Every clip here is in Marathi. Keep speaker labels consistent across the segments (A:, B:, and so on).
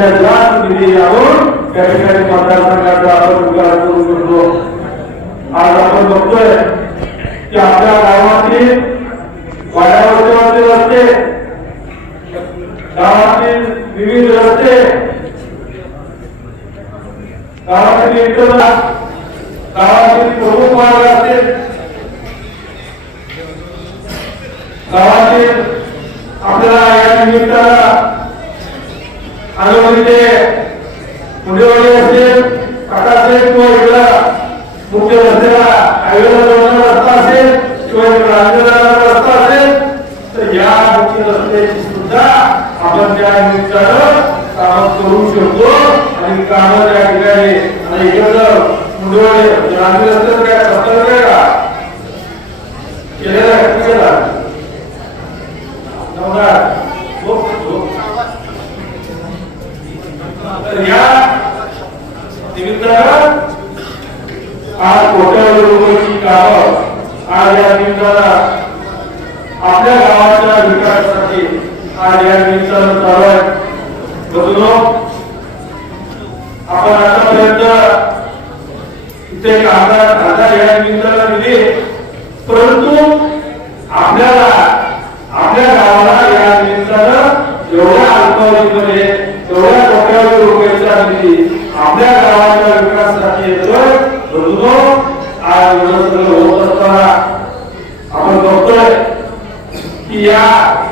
A: संख्या जास्त निधी यावून त्या ठिकाणी मतदारसंघाचा आपण विकास करू शकतो आज आपण बघतोय की आपल्या गावातील वाड्यावरचे रस्ते गावातील विविध रस्ते गावातील इतर गावातील प्रमुख मार्ग असतील गावातील आपल्याला या मुंडेवाडी असेल टाटा असेल किंवा इकडला मुख्य रस्त्याला हायवेला जोडणारा रस्ता असेल किंवा इकडं राज्याला जाणारा रस्ता असेल तर या मुख्य रस्त्याची सुद्धा आपण त्या निमित्तानं काम करू शकतो. आणि कामं त्या ठिकाणी आणि इकडं मुंडेवाडी ग्रामीण रस्त्याचं काय रस्ता काय का केलेला आहे केलेला नमस्कार तर या आज कोट्यावधी कामं आज या आपल्या गावाच्या विकासासाठी आज या निमित्तानं चालू आहे आपण आतापर्यंत इथे या परंतु आपल्याला आपल्या गावाला या निमित्तानं एवढ्या अल्पावधीमध्ये एवढ्या कोट्यावधी रुपयाचा निधी आपल्या गावाच्या विकासासाठी येतोय बंधूनो आज एवढं सगळं होत असताना आपण बघतोय की या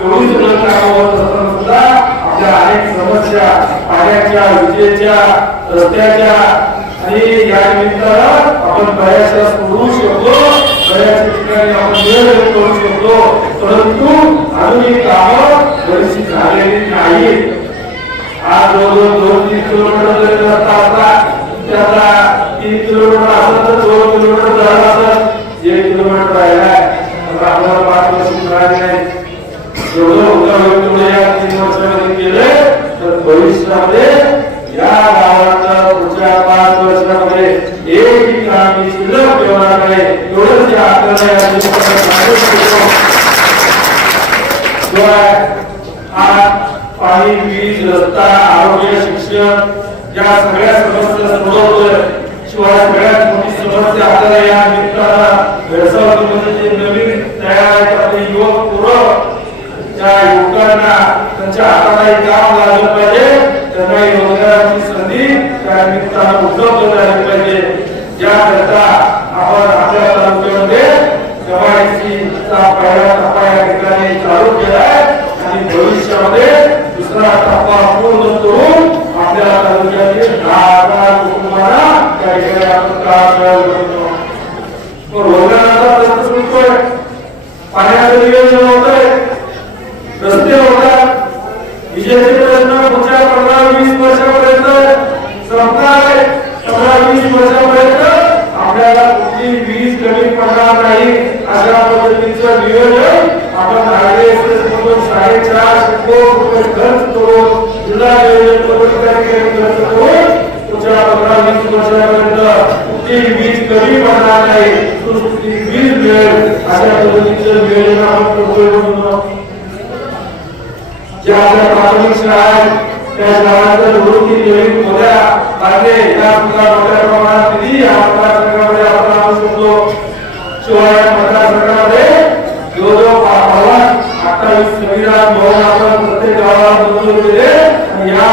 A: एवढी सगळं कामं होत असताना सुद्धा आपल्या अनेक समस्या पाण्याच्या विजेच्या रस्त्याच्या आणि या निमित्तानं आपण बऱ्याचशा सोडवू शकतो बऱ्याच ठिकाणी आपण नियोजन करू शकतो. परंतु अजून ही कामं बरीचशी झालेली नाही आज जवळजवळ दोन किलोमीटर जरी असला तीन किलोमीटर असलं तर दोन किलोमीटर झाला असत एक किलोमीटर राहिला आपल्याला पाच वर्ष मिळाले नाही एवढं होतं होईल या तीन वर्षामध्ये तर भविष्यामध्ये या पुढच्या पाच वर्षामध्ये एक शिल्लक ठेवणार नाही एवढंच या आपल्याला या शिवाय आज पाणी स्वच्छता आरोग्य शिक्षण या सगळ्या समस्या सोडवतोय. शिवाय सगळ्यात मोठी समस्या आपल्याला या निमित्तानं व्यवसायामध्ये जे नवीन तयार आहेत आपले युवक पोरं त्या युवकांना त्यांच्या हाताला एक काम लागलं पाहिजे. त्यांना रोजगाराची संधी त्या निमित्तानं उपलब्ध झाली पाहिजे. याकरता त्या ठिकाणी आपण रोगाचा प्रश्न सुटतोय. पाण्याचं नियोजन होतंय. रस्ते होतात. विजेचे प्रश्न पुढच्या पंधरा वीस वर्षापर्यंत संपणार आहे. पंधरा वीस वर्षापर्यंत आपल्याला कुठली वीज कमी पडणार नाही. अशा पद्धतीचं नियोजन आपण हायवे मधून कोटी रुपये खर्च करून जिल्हा नियोजन करून त्या ठिकाणी खर्च करून पंधरा वीस वर्षापर्यंत कुठली वीज कमी पडणार नाही कुठली वीज मिळेल अशा पद्धतीचं नियोजन आपण करतोय म्हणून ज्या आपल्या प्राथमिक शाळा आहेत त्या शाळांच्या नवीन या सुद्धा मोठ्या प्रमाणात निधी या आपण आणू शकतो शिवाय जवळजवळ अठ्ठावीस संविधान भवन आपण प्रत्येक गावाला मंजूर केले या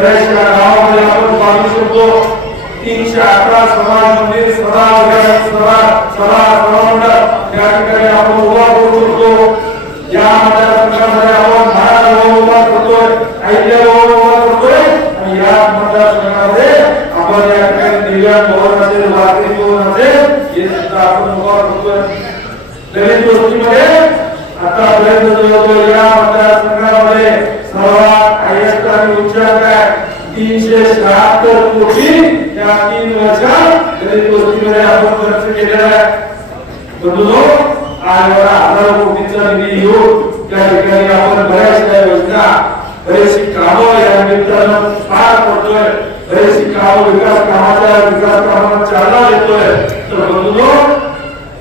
A: भवन बऱ्याचशा गावामध्ये आपण बांधू शकतो तीनशे अकरा समाज मंदिर सभा वगैरे सभा सभा सभामंडळ या ठिकाणी आपण उभा करू शकतो या मतदारसंघामध्ये आपण महाराज भवन उभा करतोय ऐक्य भवन उभा करतोय आणि या मतदारसंघामध्ये आपण या ठिकाणी दिव्यांग भवन असेल वारकरी भवन असेल हे सुद्धा आपण उभा करतोय दलित गोष्टीमध्ये आतापर्यंत जवळजवळ या मतदारसंघामध्ये शहात्तर कोटी या तीन वर्षात दलित गोष्टीमध्ये आपण खर्च केलेला आहे. बंधूंनो आज एवढा कोटीचा निधी येऊन त्या ठिकाणी आपण बऱ्याचशा योजना बरेचशी कामं या निमित्तानं पार पडतोय. बरेचशी कामं विकास कामाच्या विकास कामांना चालना देतोय. तर बंधूंनो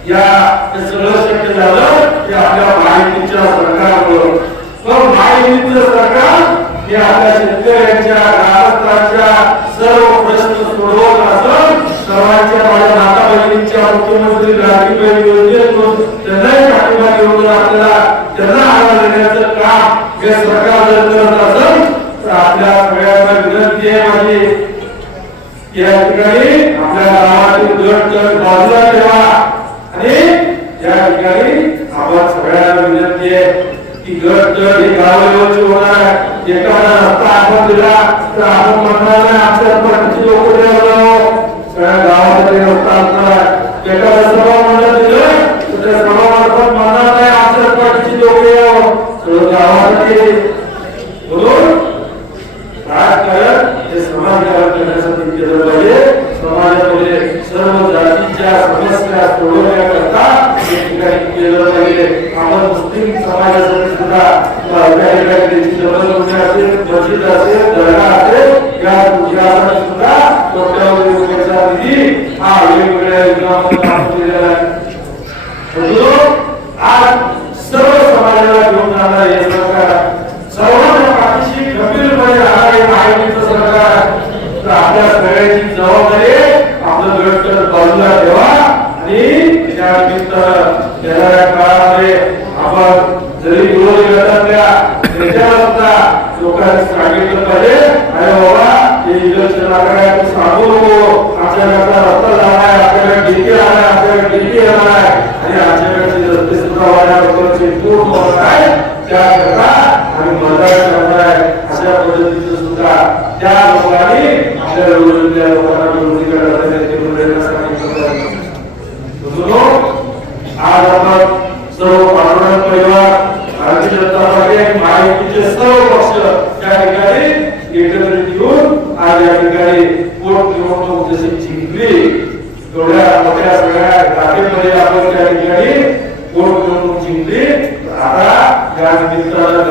A: या हे सगळं शक्य झालं ते आपल्या माहितीच्या सरकारमुळं. मग महायुतीचं सरकार हे आपल्या शेतकऱ्यांच्या ग्रामस्थांच्या मुख्यमंत्री लाडकी बहीण योजनेतून त्यांनाही पाठिंबा घेऊन आपल्याला त्यांना आधार देण्याचं काम हे सरकार जर करत असेल तर आपल्या सगळ्यांना विनंती आहे माझी या ठिकाणी आपल्या गावातील गट गट बाजूला ठेवा. आणि या ठिकाणी आपण सगळ्यांना विनंती आहे की गट गट हे गावाजवळचे होणार एखादा रस्ता आपण दिला तर आपण म्हणणार नाही आमच्या परतीची लोक सगळ्या गावामध्ये रस्ता असणार. एखादा सभा मंडळ दिलं तर त्या सभा मार्फत म्हणणार नाही आमच्या परतीची लोक सगळं गावामध्ये म्हणून राजकारण हे समाजकारण करण्यासाठी केलं पाहिजे. समाजामध्ये सर्व जातीच्या समस्या सोडवण्याकरता हे ठिकाणी केलं पाहिजे. आपण मुस्लिम समाजासाठी सुद्धा त्या ठिकाणी त्यांची जबरदस्ती असेल मस्जिद असेल दर्गा असेल या यासाठी सुद्धा कोट्यावधी रुपयाचा निधी हा वेगवेगळ्या योजनांमध्ये आहे आज सर्व समाजाला घेऊन जाणार हे सरकार सर्वांच्या पाठीशी महायुतीचं सरकार तर आपल्या सगळ्यांची जबाबदारी आपलं गट बाजूला ठेवा आणि त्या येणाऱ्या काळामध्ये आपण जरी विरोधी गटातल्या सुद्धा लोकांनी सांगितलं पाहिजे अरे बाबा हे इलेक्शन आकडे तू सांगू नको आमच्याकडचा रस्ता झाला आहे आपल्याकडे डीपी आला आहे आपल्याकडे डीपी येणार आहे आणि आमच्याकडचे रस्ते सुद्धा वाढण्याबद्दलचे पूर्ण मत आहे त्याकरता आम्ही मतदान करणार आहे अशा पद्धतीचं सुद्धा त्या लोकांनी आपल्या विरोधातल्या लोकांना विरोधी करण्याचा नेते मंडळींना सांगितलं पाहिजे. मित्रांनो, आज आपण सर्व पांडुरंग परिवार भारतीय जनता पार्टी आणि महायुतीचे सर्व पक्ष त्या ठिकाणी एकत्रित येऊन आज या ठिकाणी पोट निवडणूक जशी जिंकली एवढ्या मोठ्या सगळ्या जागेमध्ये आपण त्या ठिकाणी पोट निवडणूक जिंकली तर आता निमित्तानं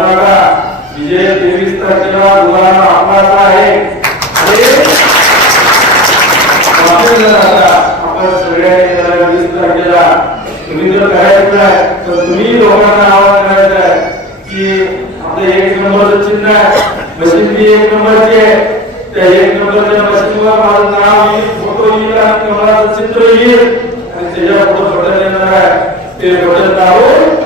A: नका. विजय तेवीस तारखेला मुलांना आहे. आपण वीस तारखेला तुम्ही जर करायचं आहे तर तुम्ही लोकांना आवाज करायचं आहे की आपलं एक नंबरचं चिन्ह आहे. मशीन बी एक नंबरची आहे. त्या एक नंबरच्या मशीनवर माझं नाव येईल फोटो येईल आणि कमळाचं चित्र येईल. आणि त्याच्या पुढे बटन येणार आहे. ते बटन दाबून